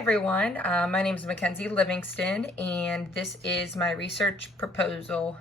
everyone. My name is Mackenzie Livingston, and this is my research proposal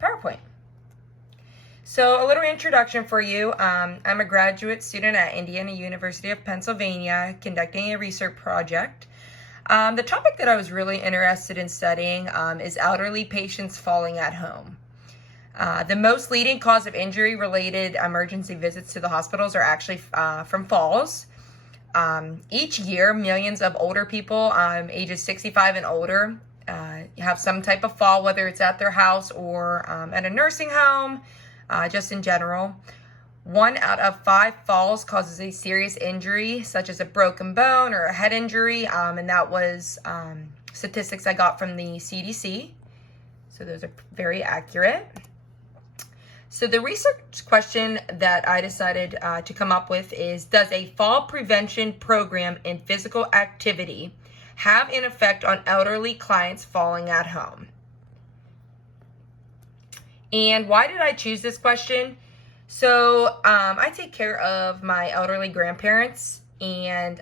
PowerPoint. So a little introduction for you. I'm a graduate student at Indiana University of Pennsylvania conducting a research project. The topic that I was really interested in studying is elderly patients falling at home. The most leading cause of injury-related emergency visits to the hospitals are actually from falls. Each year, millions of older people, ages 65 and older, have some type of fall, whether it's at their house or at a nursing home, just in general. 1 out of 5 falls causes a serious injury, such as a broken bone or a head injury, and that was statistics I got from the CDC. So those are very accurate. So the research question that I decided to come up with is, does a fall prevention program in physical activity have an effect on elderly clients falling at home? And why did I choose this question? So I take care of my elderly grandparents, and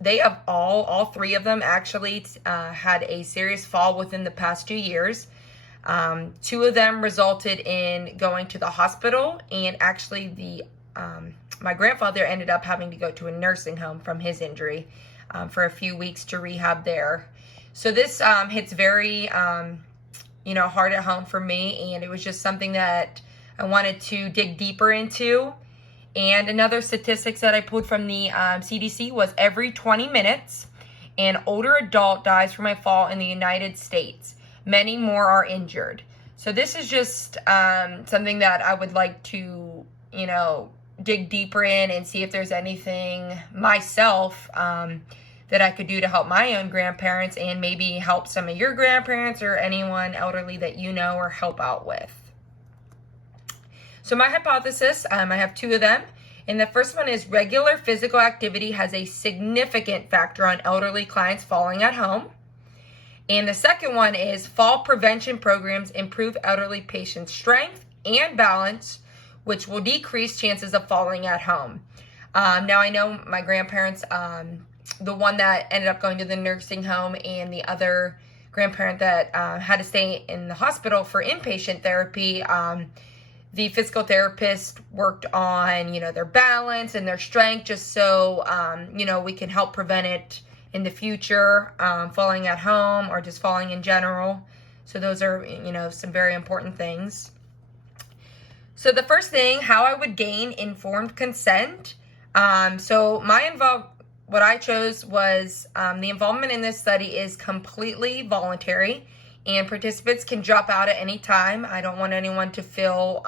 they have all 3 of them actually had a serious fall within the past 2 years. 2 of them resulted in going to the hospital, and actually my grandfather ended up having to go to a nursing home from his injury for a few weeks to rehab there. So this hits very hard at home for me, and it was just something that I wanted to dig deeper into. And another statistics that I pulled from the CDC was every 20 minutes an older adult dies from a fall in the United States. Many more are injured. So this is just something that I would like to, dig deeper in and see if there's anything myself that I could do to help my own grandparents and maybe help some of your grandparents or anyone elderly that you know or help out with. So my hypothesis, I have 2 of them. And the first one is regular physical activity has a significant factor on elderly clients falling at home. And the second one is fall prevention programs improve elderly patients' strength and balance, which will decrease chances of falling at home. Now, I know my grandparents, the one that ended up going to the nursing home and the other grandparent that had to stay in the hospital for inpatient therapy, the physical therapist worked on, their balance and their strength just so, we can help prevent it in the future, falling at home or just falling in general. So those are, some very important things. So the first thing, how I would gain informed consent. So what I chose was the involvement in this study is completely voluntary, and participants can drop out at any time. I don't want anyone to feel,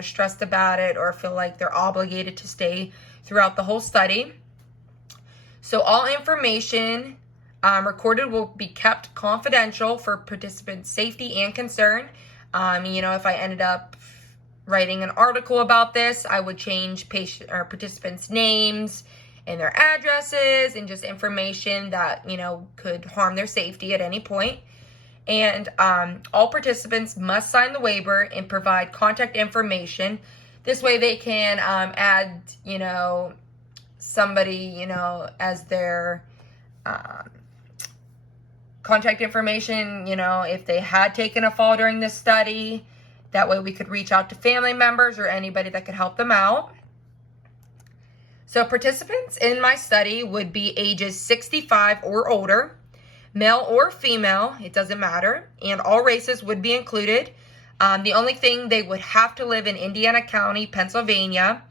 stressed about it or feel like they're obligated to stay throughout the whole study. So all information recorded will be kept confidential for participants' safety and concern. If I ended up writing an article about this, I would change participants' names and their addresses and just information that, could harm their safety at any point. And all participants must sign the waiver and provide contact information. This way they can add, somebody, as their contact information, if they had taken a fall during this study. That way we could reach out to family members or anybody that could help them out. So participants in my study would be ages 65 or older, male or female, it doesn't matter, and all races would be included. The only thing, they would have to live in Indiana County, Pennsylvania,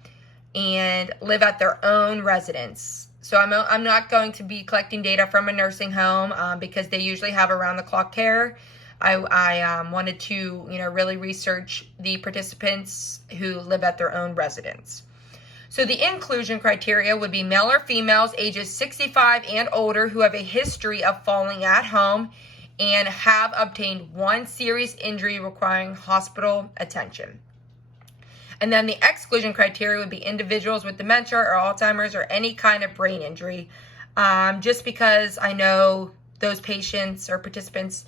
and live at their own residence. So I'm not going to be collecting data from a nursing home because they usually have around-the-clock care. I wanted to, really research the participants who live at their own residence. So the inclusion criteria would be male or females ages 65 and older who have a history of falling at home and have obtained 1 serious injury requiring hospital attention. And then the exclusion criteria would be individuals with dementia or Alzheimer's or any kind of brain injury, just because I know those patients or participants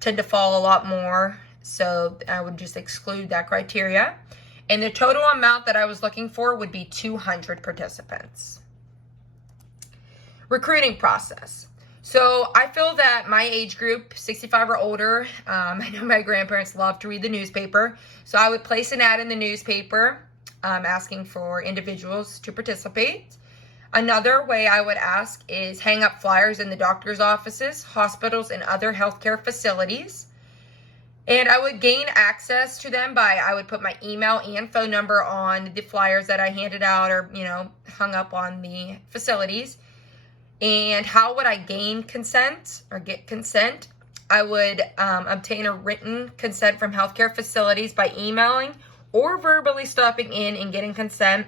tend to fall a lot more. So I would just exclude that criteria. And the total amount that I was looking for would be 200 participants. Recruiting process. So I feel that my age group, 65 or older, I know my grandparents love to read the newspaper. So I would place an ad in the newspaper asking for individuals to participate. Another way I would ask is hang up flyers in the doctor's offices, hospitals, and other healthcare facilities. And I would gain access to them I would put my email and phone number on the flyers that I handed out or, hung up on the facilities. And how would I gain consent or get consent? I would obtain a written consent from healthcare facilities by emailing or verbally stopping in and getting consent.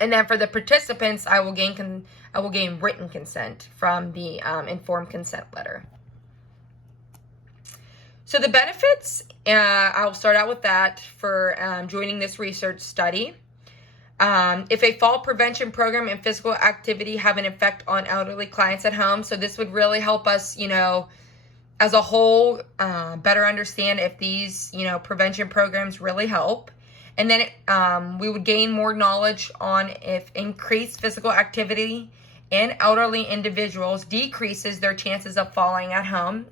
And then for the participants, I will gain written consent from the informed consent letter. So the benefits, I'll start out with that for joining this research study. If a fall prevention program and physical activity have an effect on elderly clients at home, so this would really help us, as a whole, better understand if these, prevention programs really help. And then we would gain more knowledge on if increased physical activity in elderly individuals decreases their chances of falling at home.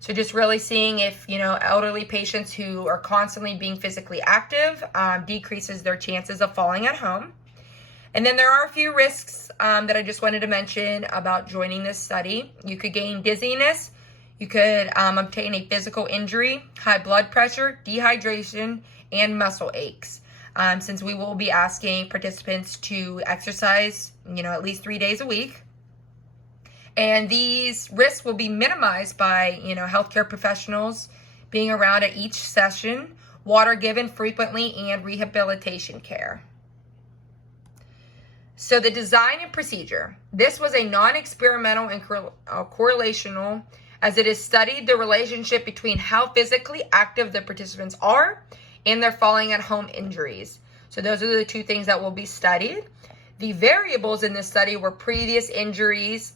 So just really seeing if, elderly patients who are constantly being physically active decreases their chances of falling at home. And then there are a few risks that I just wanted to mention about joining this study. You could gain dizziness. You could obtain a physical injury, high blood pressure, dehydration, and muscle aches. Since we will be asking participants to exercise, at least 3 days a week. And these risks will be minimized by, healthcare professionals being around at each session, water given frequently, and rehabilitation care. So the design and procedure. This was a non-experimental and correlational, as it has studied the relationship between how physically active the participants are and their falling at home injuries. So those are the two things that will be studied. The variables in this study were previous injuries,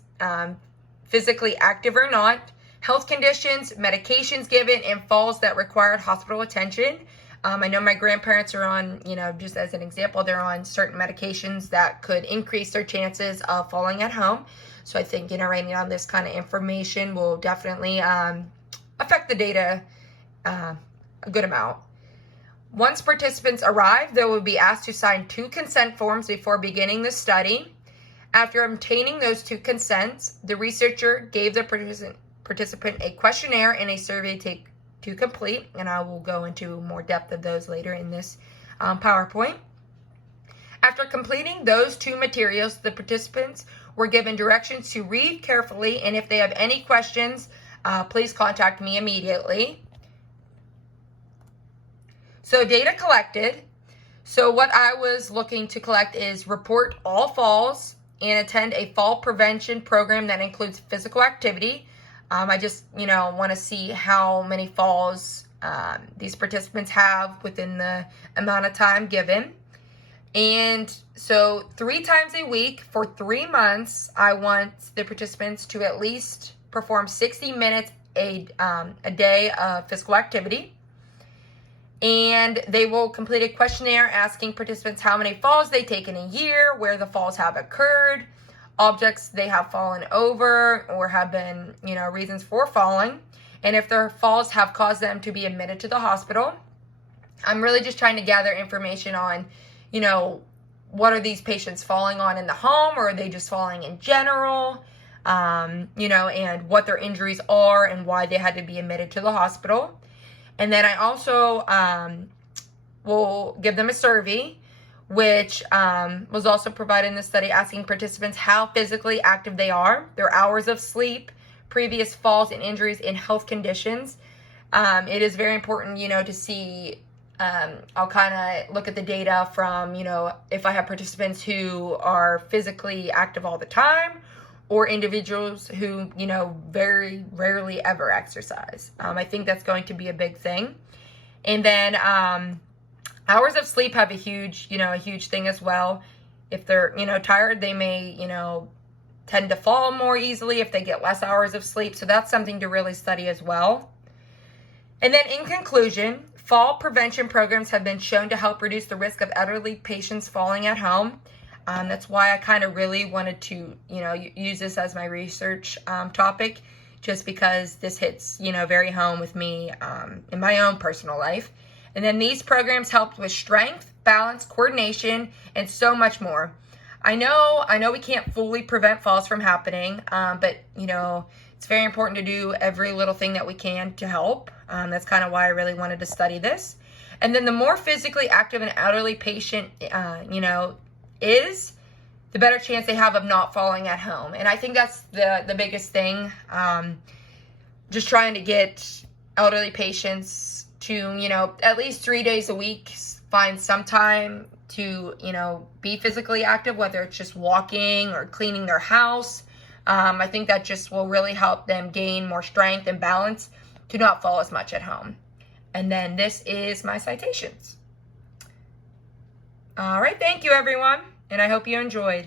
physically active or not, health conditions, medications given, and falls that required hospital attention. I know my grandparents are on, just as an example, they're on certain medications that could increase their chances of falling at home. So I think, writing down this kind of information will definitely affect the data a good amount. Once participants arrive, they will be asked to sign 2 consent forms before beginning the study. After obtaining those 2 consents, the researcher gave the participant a questionnaire and a survey to complete, and I will go into more depth of those later in this PowerPoint. After completing those 2 materials, the participants were given directions to read carefully, and if they have any questions, please contact me immediately. So data collected. So what I was looking to collect is report all falls and attend a fall prevention program that includes physical activity. I just, want to see how many falls these participants have within the amount of time given. And so 3 times a week for 3 months, I want the participants to at least perform 60 minutes a day of physical activity. And they will complete a questionnaire asking participants how many falls they take in a year, where the falls have occurred, objects they have fallen over or have been, reasons for falling, and if their falls have caused them to be admitted to the hospital. I'm really just trying to gather information on, what are these patients falling on in the home, or are they just falling in general, and what their injuries are and why they had to be admitted to the hospital. And then I also will give them a survey, which was also provided in the study, asking participants how physically active they are, their hours of sleep, previous falls and injuries, and health conditions. It is very important, to see, I'll kind of look at the data from, if I have participants who are physically active all the time, or individuals who, very rarely ever exercise. I think that's going to be a big thing. And then hours of sleep have a huge thing as well. If they're, tired, they may, tend to fall more easily if they get less hours of sleep. So that's something to really study as well. And then in conclusion, fall prevention programs have been shown to help reduce the risk of elderly patients falling at home. That's why I kind of really wanted to, use this as my research topic, just because this hits, very home with me in my own personal life. And then these programs helped with strength, balance, coordination, and so much more. I know we can't fully prevent falls from happening, but, it's very important to do every little thing that we can to help. That's kind of why I really wanted to study this. And then the more physically active an elderly patient, is, the better chance they have of not falling at home. And I think that's the biggest thing. Just trying to get elderly patients to, at least 3 days a week, find some time to, be physically active, whether it's just walking or cleaning their house. I think that just will really help them gain more strength and balance to not fall as much at home. And then this is my citations. All right, thank you everyone, and I hope you enjoyed.